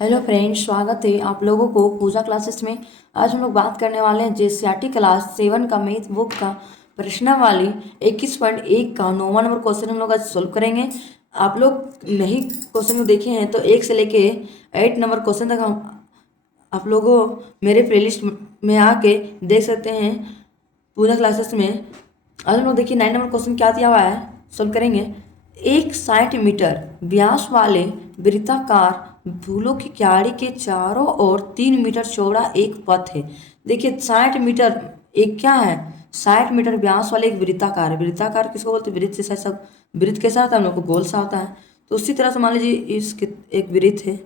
Hello friends, स्वागत है आप लोगों को पूजा क्लासेस में। आज हम लोग बात करने वाले हैं जेसीईआरटी क्लास 7 का मैथ बुक का प्रश्नावली 21.1 का 9वां नंबर क्वेश्चन हम लोग आज सोल्व करेंगे। आप लोग नहीं क्वेश्चन को देखे हैं तो 1 से लेके 8 नंबर क्वेश्चन तक हम आप लोगों मेरे प्लेलिस्ट में आके देख सकते हैं पूजा क्लासेस में। आज हम लोग देखिए 9 नंबर क्वेश्चन क्या दिया हुआ है, सोल्व करेंगे। एक 60 मीटर व्यास वाले वृत्ताकार फूलों की क्यारी के चारों ओर 3 मीटर चौड़ा एक पथ है। देखिए 60 मीटर एक क्या है, 60 मीटर व्यास वाले एक वृत्ताकार है। वृत्ताकार किसको बोलते हैं? वृत्त से सब वृत्त कैसा होता है, हम लोग को गोल सा होता है। तो उसी तरह से मान लीजिए इस एक वृत्त है।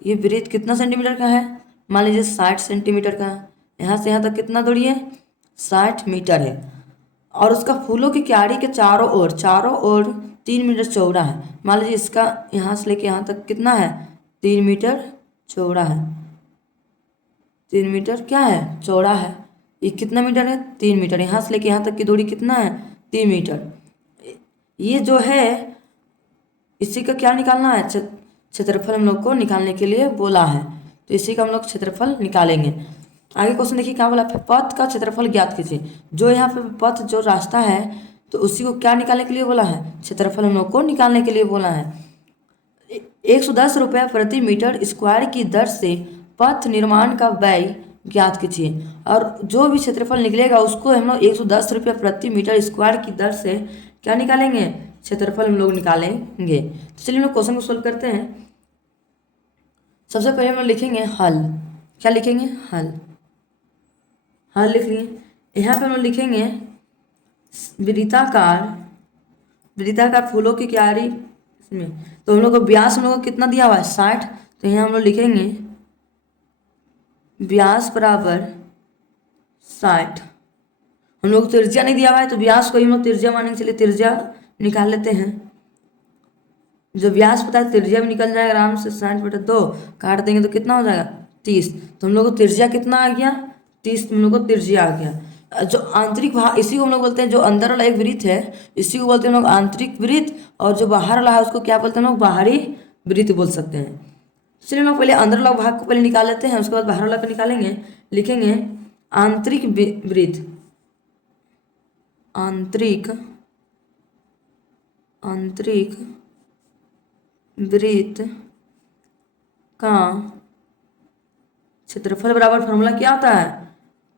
ये वृत्त कितना सेंटीमीटर का है? मान लीजिए 60 सेंटीमीटर का है। यहाँ से यहाँ तक कितना दूरी है? 60 मीटर है। और उसका फूलों की क्यारी के चारों ओर 3 मीटर चौड़ा है। मान लीजिए इसका यहाँ से लेके यहाँ तक कितना है? 3 मीटर चौड़ा है। 3 मीटर क्या है? चौड़ा है। ये कितना मीटर है? 3 मीटर। यहाँ से लेके यहाँ तक की दूरी कितना है? 3 मीटर। ये जो है इसी का क्या निकालना है? क्षेत्रफल हम लोग को निकालने के लिए बोला है, तो इसी का हम लोग क्षेत्रफल निकालेंगे। आगे क्वेश्चन देखिए क्या बोला, पथ का क्षेत्रफल ज्ञात कीजिए। जो यहाँ पे पथ जो रास्ता है तो उसी को क्या निकालने के लिए बोला है? क्षेत्रफल हम लोग को निकालने के लिए बोला है। 110 रुपये प्रति मीटर स्क्वायर की दर से पथ निर्माण का व्यय ज्ञात कीजिए। और जो भी क्षेत्रफल निकलेगा उसको हम लोग 110 रुपये प्रति मीटर स्क्वायर की दर से क्या निकालेंगे? क्षेत्रफल हम लोग निकालेंगे। तो चलिए हम लोग क्वेश्चन को सोल्व करते हैं। सबसे पहले हम लोग लिखेंगे हल। क्या लिखेंगे? हल। हल लिख लिए। यहाँ पे हम लोग लिखेंगे वृत्ताकार वृत्ताकार फूलों की क्यारी इसमें। तो हम लोग को व्यास हम लोग को कितना दिया हुआ है? 60। तो यहाँ हम लोग लिखेंगे व्यास बराबर 60। हम लोग को त्रिज्या नहीं दिया हुआ है तो व्यास को ही हम लोग त्रिज्या मानेंगे। चलिए त्रिज्या निकाल लेते हैं। जो व्यास पता है त्रिज्या भी निकल जाएगा आराम से। 60/2 काट देंगे तो कितना हो जाएगा? 30। तो हम लोग को त्रिज्या कितना आ गया? 30 हम लोग को त्रिज्या आ गया। जो आंतरिक भाग इसी को हम लोग बोलते हैं, जो अंदर वाला एक वृत्त है इसी को बोलते हैं हम लोग आंतरिक वृत्त, और जो बाहर वाला है उसको क्या बोलते हैं हम लोग? बाहरी वृत्त बोल सकते हैं। चलिए हम लोग पहले अंदर वाला भाग को पहले निकाल लेते हैं, उसके बाद बाहर वाला को निकालेंगे। लिखेंगे आंतरिक वृत्त। आंतरिक आंतरिक वृत्त का क्षेत्रफल बराबर फॉर्मूला क्या होता है?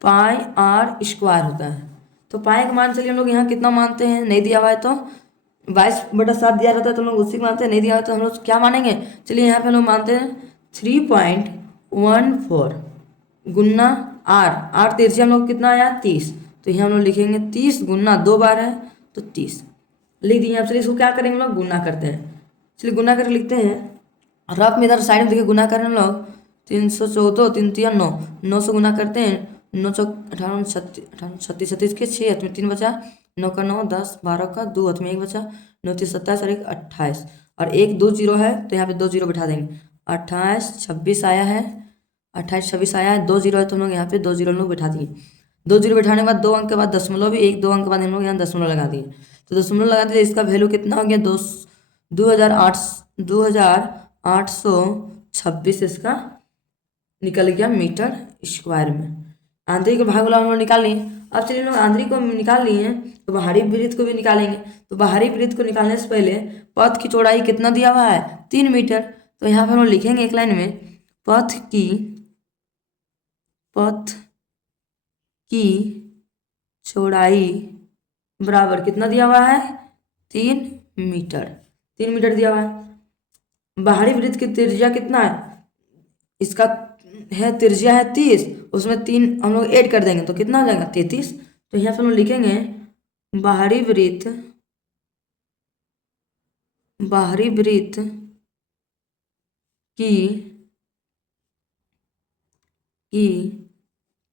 पाई आर स्क्वायर होता है। तो पाई का मान चलिए हम लोग यहाँ कितना मानते हैं? नहीं दिया हुआ है तो 22/7 दिया रहता है तो हम लोग उसी को मानते हैं। नहीं दिया हुआ है तो हम लोग क्या मानेंगे? चलिए यहाँ पे हम लोग मानते हैं 3.14 गुन्ना आर। आर तिरछी हम लोग कितना आया? 30। तो यहाँ हम लोग लिखेंगे 30 गुन्ना 2 बार है तो 30 लिख दिए। अब चलिए इसको क्या करेंगे? हम लोग गुना करते हैं। चलिए गुना करके लिखते हैं। रफ में इधर साइड में देखिए गुना करें हम लोग 314 3 3 9 9 से गुना करते हैं। 9 चौक 18 36 36 के 6 हाथ में 3 बचा। 9 का 9 10 12 का 2 हाथ में 1 बचा। 9 3 27 और 1 28 और 1 2 0 है तो यहाँ पे 2 0 बैठा देंगे। 28 26 आया है। 28 26 आया है। 2 0 है तो हम लोग यहाँ पे 2 0 हम लोग बैठा दिए। 2 0 बैठाने के बाद 2 अंक के बाद दशमलव भी 1 2 अंक के बाद हम लोग यहाँ दशमलव लगा दिए। तो दशमलव लगा दिए, इसका वैल्यू कितना हो गया? 2826 इसका निकल गया मीटर स्क्वायर में। आंतरिक भाग वाला हम लोग निकाल लिए। अब चलिए लोग आंतरिक को निकाल लिए हैं तो बाहरी वृत्त को भी निकालेंगे। तो बाहरी वृत्त को निकालने से पहले पथ की चौड़ाई कितना दिया हुआ है? 3 मीटर। तो यहाँ पर हम लोग लिखेंगे एक लाइन में पथ की चौड़ाई बराबर कितना दिया हुआ है? 3 मीटर। 3 मीटर दिया हुआ है। बाहरी वृत्त की त्रिज्या कितना है? इसका है त्रिज्या है 30, उसमें 3 हम लोग ऐड कर देंगे तो कितना हो जाएगा? 33। तो यहाँ पे हम लोग लिखेंगे बाहरी वृत्त की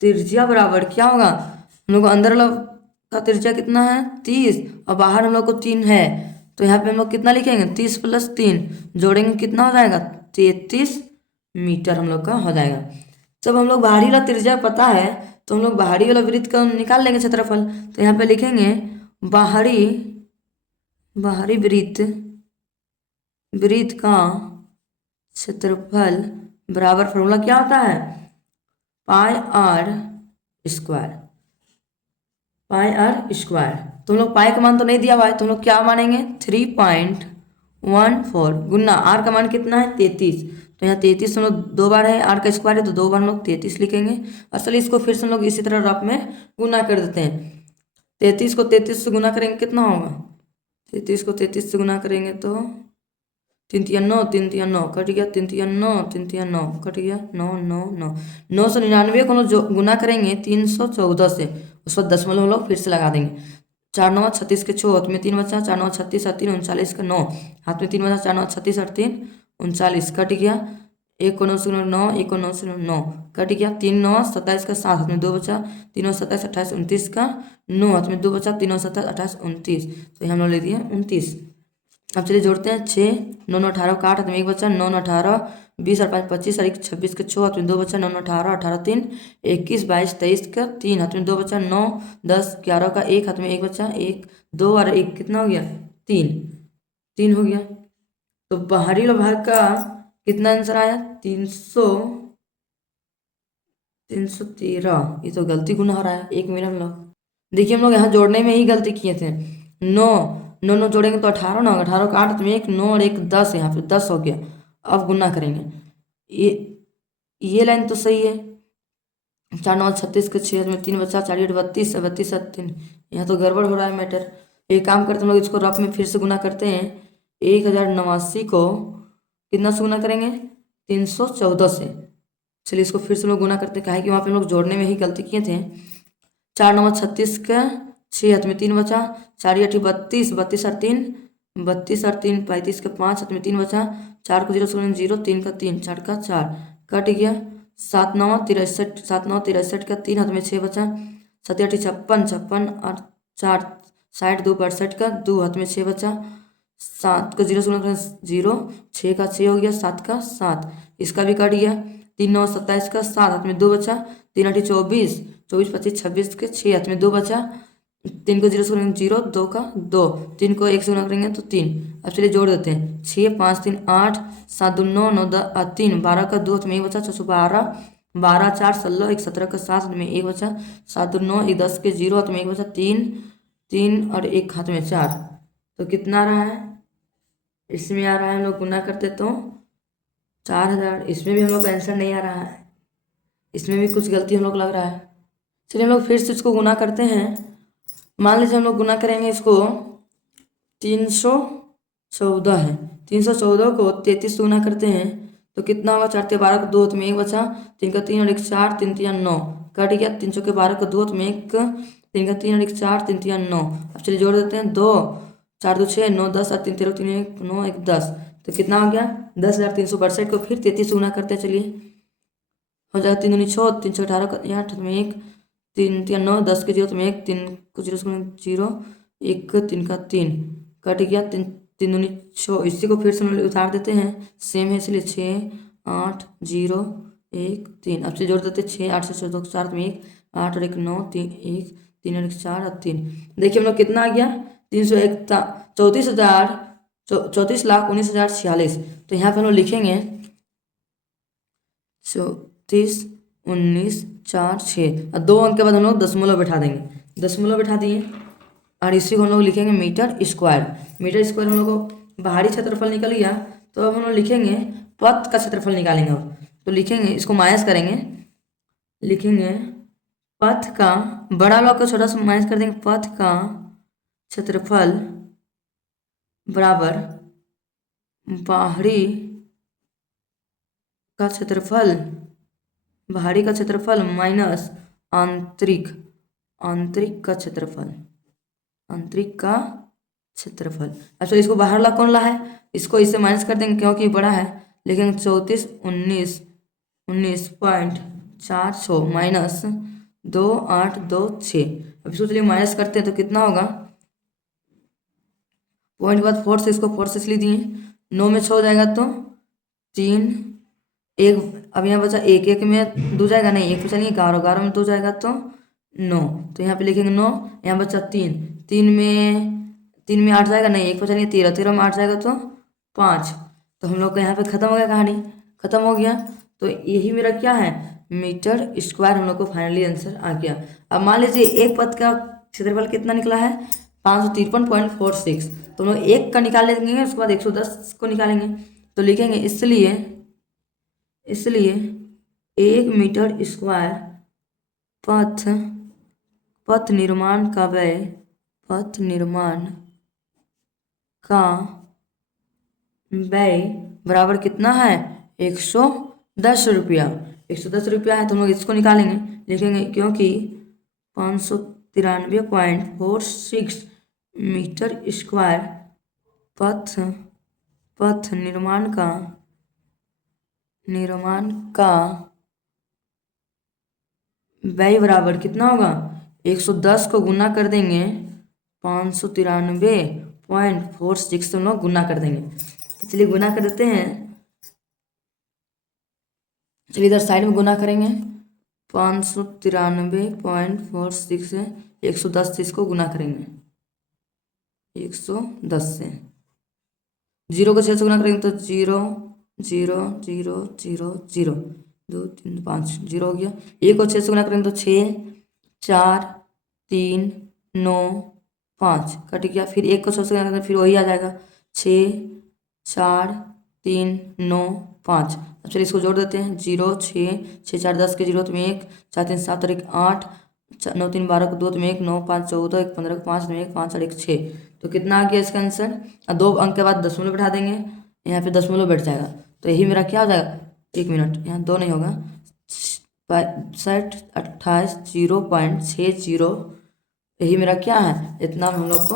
त्रिज्या बराबर क्या होगा? हम लोग को अंदर वाला का त्रिज्या कितना है? 30 और बाहर हम लोग को 3 है। तो यहाँ पे हम लोग कितना लिखेंगे? 30 + 3 जोड़ेंगे कितना हो जाएगा? 33 मीटर हम लोग का हो जाएगा। जब हम लोग बाहरी वाला त्रिज्या पता है तो हम लोग बाहरी वाला वृत्त का निकाल लेंगे क्षेत्रफल। तो यहाँ पे लिखेंगे बाहरी वृत्त का क्षेत्रफल बराबर फॉर्मूला क्या होता है, pi r square, pi r square. तुम लोग पाई का मान तो नहीं दिया हुआ है, तुम लोग क्या मानेंगे 3.14 गुना आर का मान कितना है 33, तो यहाँ 33 हम लोग 2 बार है, आर का स्क्वायर है तो 2 बार हम लोग 33 लिखेंगे। और चलिए इसको फिर से हम लोग इसी तरह रफ में गुना कर देते हैं। 33 को 33 से गुना करेंगे कितना होगा, 33 को 33 से गुना करेंगे तो 3 3 9 कट गया, 3 9 कट गया, 9 9 9 999 को हम लोग जो गुना करेंगे 314 से, उस पर दशमलव हम लोग फिर से लगा देंगे। 4 9 36 के 6 हाथ में 3 बचा, 4 9 36 और 3 39 का 9 हाथ में 3 बचा, 4 9 36 और 3 39 कट गया, 1 को 9 से 9, 1 को 9 से 9 कट गया, 3 9 27 का 7 हाथ में 2 बचा, 3 9 27 28 29 का 9 हाथ में 2 बचा, 3 9 27 28 29, तो यहाँ हम लोग ले दिए 29। अब चलिए जोड़ते हैं, 6 9 9 18 का 8 हाथ में 1 बचा, 9 9 18 20 और 5 25 और 1 26 के 6 हाथ में 2 बचा, 9 9 18 18 3 21 22 23 का 3 हाथ में 2 बचा, 9 10 11 का 1 हाथ में 1 बचा, 1 2 और 1 कितना हो गया 3 3 हो गया। तो बाहरी भाग का कितना आंसर आया 313। ये तो गलती गुना हो रहा है, 1 मिनट हम लोग देखिए, हम लोग यहाँ जोड़ने में ही गलती किए थे। 9 9 9 जोड़ेंगे तो 18 ना होगा, 18 का 8 में 1 9 और 1 10, यहाँ पे 10 हो गया। अब गुना करेंगे, ये लाइन तो सही है, 4 9 36 के 6 में 3 बचा, 4 8 32 32 और 3, यहाँ तो गड़बड़ हो रहा है मैटर। एक काम करते हम लोग इसको रफ में फिर से गुना करते हैं, 1089 को कितना से गुना करेंगे 314 से। चलिए इसको फिर से लोग गुना करते हैं, काहे कि वहाँ पे हम लोग जोड़ने में ही गलती किए थे। 4 9 36 का 6 हाथ में 3 बचा, 4 8 32 32 और 3 32 और 3 35 का 5 हाथ में 3 बचा, 4 को 0 से 0 3 का 3 4 का 4 कट गया, 7 9 63 7 9 63 का 3 हाथ में 6 बचा, 7 8 56 56 और 4 60 2 62 का 2 हाथ में 6 बचा, 7 को 0 से 0 6 का 6 हो गया, 7 का 7 इसका भी कट गया, 3 9 27 का 7 हाथ में 2 बचा, 3 8 24 24 25 26 के 6 हाथ में 2 बचा, 3 को 0 से 0 2 का 2 3 को 1 से गुना करेंगे तो 3। अब चलिए जोड़ देते हैं, 6 5 3 8 7 2 9 9 3 12 का 2 हाथ में 1 बचा, 6 12 12 4 16 1 17 का 7 हाथ में 1 बचा, 7 2 9 1 10 के 0 हाथ में 1 बचा, 3 3 और 1 हाथ में 4, तो कितना आ रहा है, इसमें आ रहा है हम लोग गुना करते तो 4000। इसमें भी हम लोग का आंसर नहीं आ रहा है, इसमें भी कुछ गलती हम लोग लग रहा है। चलिए हम लोग फिर से इसको गुना करते हैं। मान लीजिए हम लोग गुना करेंगे इसको, 314 है, 314 को 33 से गुना करते हैं तो कितना होगा, 4 12 का 2 हाथ में 1 बचा, 3 का 3 और 1 4 3 3 9 कट गया, 3 चौके 12 का 2 हाथ में 1 3 का 3 और 1 4 3 3 9। अब चलिए जोड़ देते हैं, 2 4 2 6 9 10 और 3 13 3 1 9 1 10, तो कितना हो गया 10,362 को फिर 33 से गुना करते हैं। चलिए हो जाएगा, 3 दूनी 6 3 6 18 का 8 में 1 3 3 9 10 के 0 में 1 3 को 0 से 0 1 3 का 3 कट गया, 3 3 दूनी 6, इसी को फिर से हम लोग उतार देते हैं, सेम है इसलिए 6 8 0 1 3। अब से जोड़ देते हैं, 6 8 से 2 4 में 1 8 और 1 9 3 1 3 और 1 4 और 3, देखिए हम लोग कितना आ गया 34,19,046। तो यहाँ पे हम लोग लिखेंगे 34 19 4 6 और 2 अंक के बाद हम लोग दशमलव बैठा देंगे, दशमलव बैठा दिए और इसी को हम लोग लिखेंगे मीटर स्क्वायर। मीटर स्क्वायर हम लोग को बाहरी क्षेत्रफल निकल गया, तो अब हम लोग लिखेंगे पथ का क्षेत्रफल निकालेंगे। अब तो लिखेंगे, इसको माइनस करेंगे, लिखेंगे पथ का, बड़ा लॉग को छोटा सा माइनस कर देंगे, पथ का क्षेत्रफल बराबर बाहरी का क्षेत्रफल, बाहरी का क्षेत्रफल माइनस आंतरिक, आंतरिक का क्षेत्रफल, आंतरिक का क्षेत्रफल। अच्छा इसको बाहर ला कौन ला है, इसको इससे माइनस कर देंगे क्योंकि बड़ा है, लिखेंगे 34 19 19.46 माइनस 2 8 2 6। अब इसको चलिए माइनस करते हैं तो कितना होगा, पॉइंट के बाद 4 से, इसको 4 से इसलिए दिए, 9 में 6 हो जाएगा तो 3 1, अब यहाँ बचा 1 1 में 2 जाएगा नहीं, 1 पे चलिए 11 11 में 2 जाएगा तो 9, तो यहाँ पे लिखेंगे 9, यहाँ बचा 3 3 में 8 जाएगा नहीं, 1 पे चलिए 13 13 में 8 जाएगा तो 5, तो हम लोग का यहाँ पे खत्म हो गया, कहानी खत्म हो गया। तो यही मेरा क्या है, मीटर स्क्वायर हम लोग को फाइनली आंसर आ गया। अब मान लीजिए एक पथ का क्षेत्रफल कितना निकला है, 553.46। तो हम लोग एक का निकाल लेंगे, उसके बाद 110 को निकालेंगे। तो लिखेंगे इसलिए 1 मीटर स्क्वायर पथ पथ निर्माण का व्यय बराबर कितना है, 110 रुपया। 110 रुपया है तो हम लोग इसको निकालेंगे, लिखेंगे क्योंकि 593.46 मीटर स्क्वायर पथ निर्माण का व्यय बराबर कितना होगा, 110 को गुना कर देंगे 593.46 से हम लोग गुना कर देंगे। तो चलिए गुना कर देते हैं। चलिए इधर साइड में गुना करेंगे, 593.46 से 110 से इसको गुना करेंगे, 110 से 0 को 6 से गुना करेंगे तो 0 0 0 0 0 2 3 5 0 हो गया। 1 को 6 से गुना करेंगे तो 6 4 3 9 5 कट गया। फिर 1 को 6 से गुना करेंगे फिर वही आ जाएगा, 6 4 3 9 5। अब चलिए इसको जोड़ देते हैं, 0 6 6 4 10 के 0 तो में 1 4 3 7 और 1 8 9 3 12 को 2 तो में 1 9 5 14 1 15 5 में 1 5 और 1 6। तो कितना आ गया इसका आंसर। और 2 अंक के बाद दशमलव बैठा देंगे, यहाँ पे दशमलव बैठ जाएगा। तो यही मेरा क्या हो जाएगा, 1 मिनट यहाँ 2 नहीं होगा, 62 28 0.60। यही मेरा क्या है, इतना हम लोग को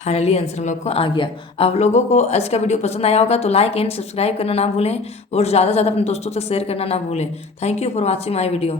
फाइनली आंसर हम लोग को आ गया। आप लोगों को आज का वीडियो पसंद आया होगा तो लाइक एंड सब्सक्राइब करना ना भूलें और ज़्यादा से ज़्यादा अपने दोस्तों तक शेयर करना ना भूलें। Thank you for watching my video.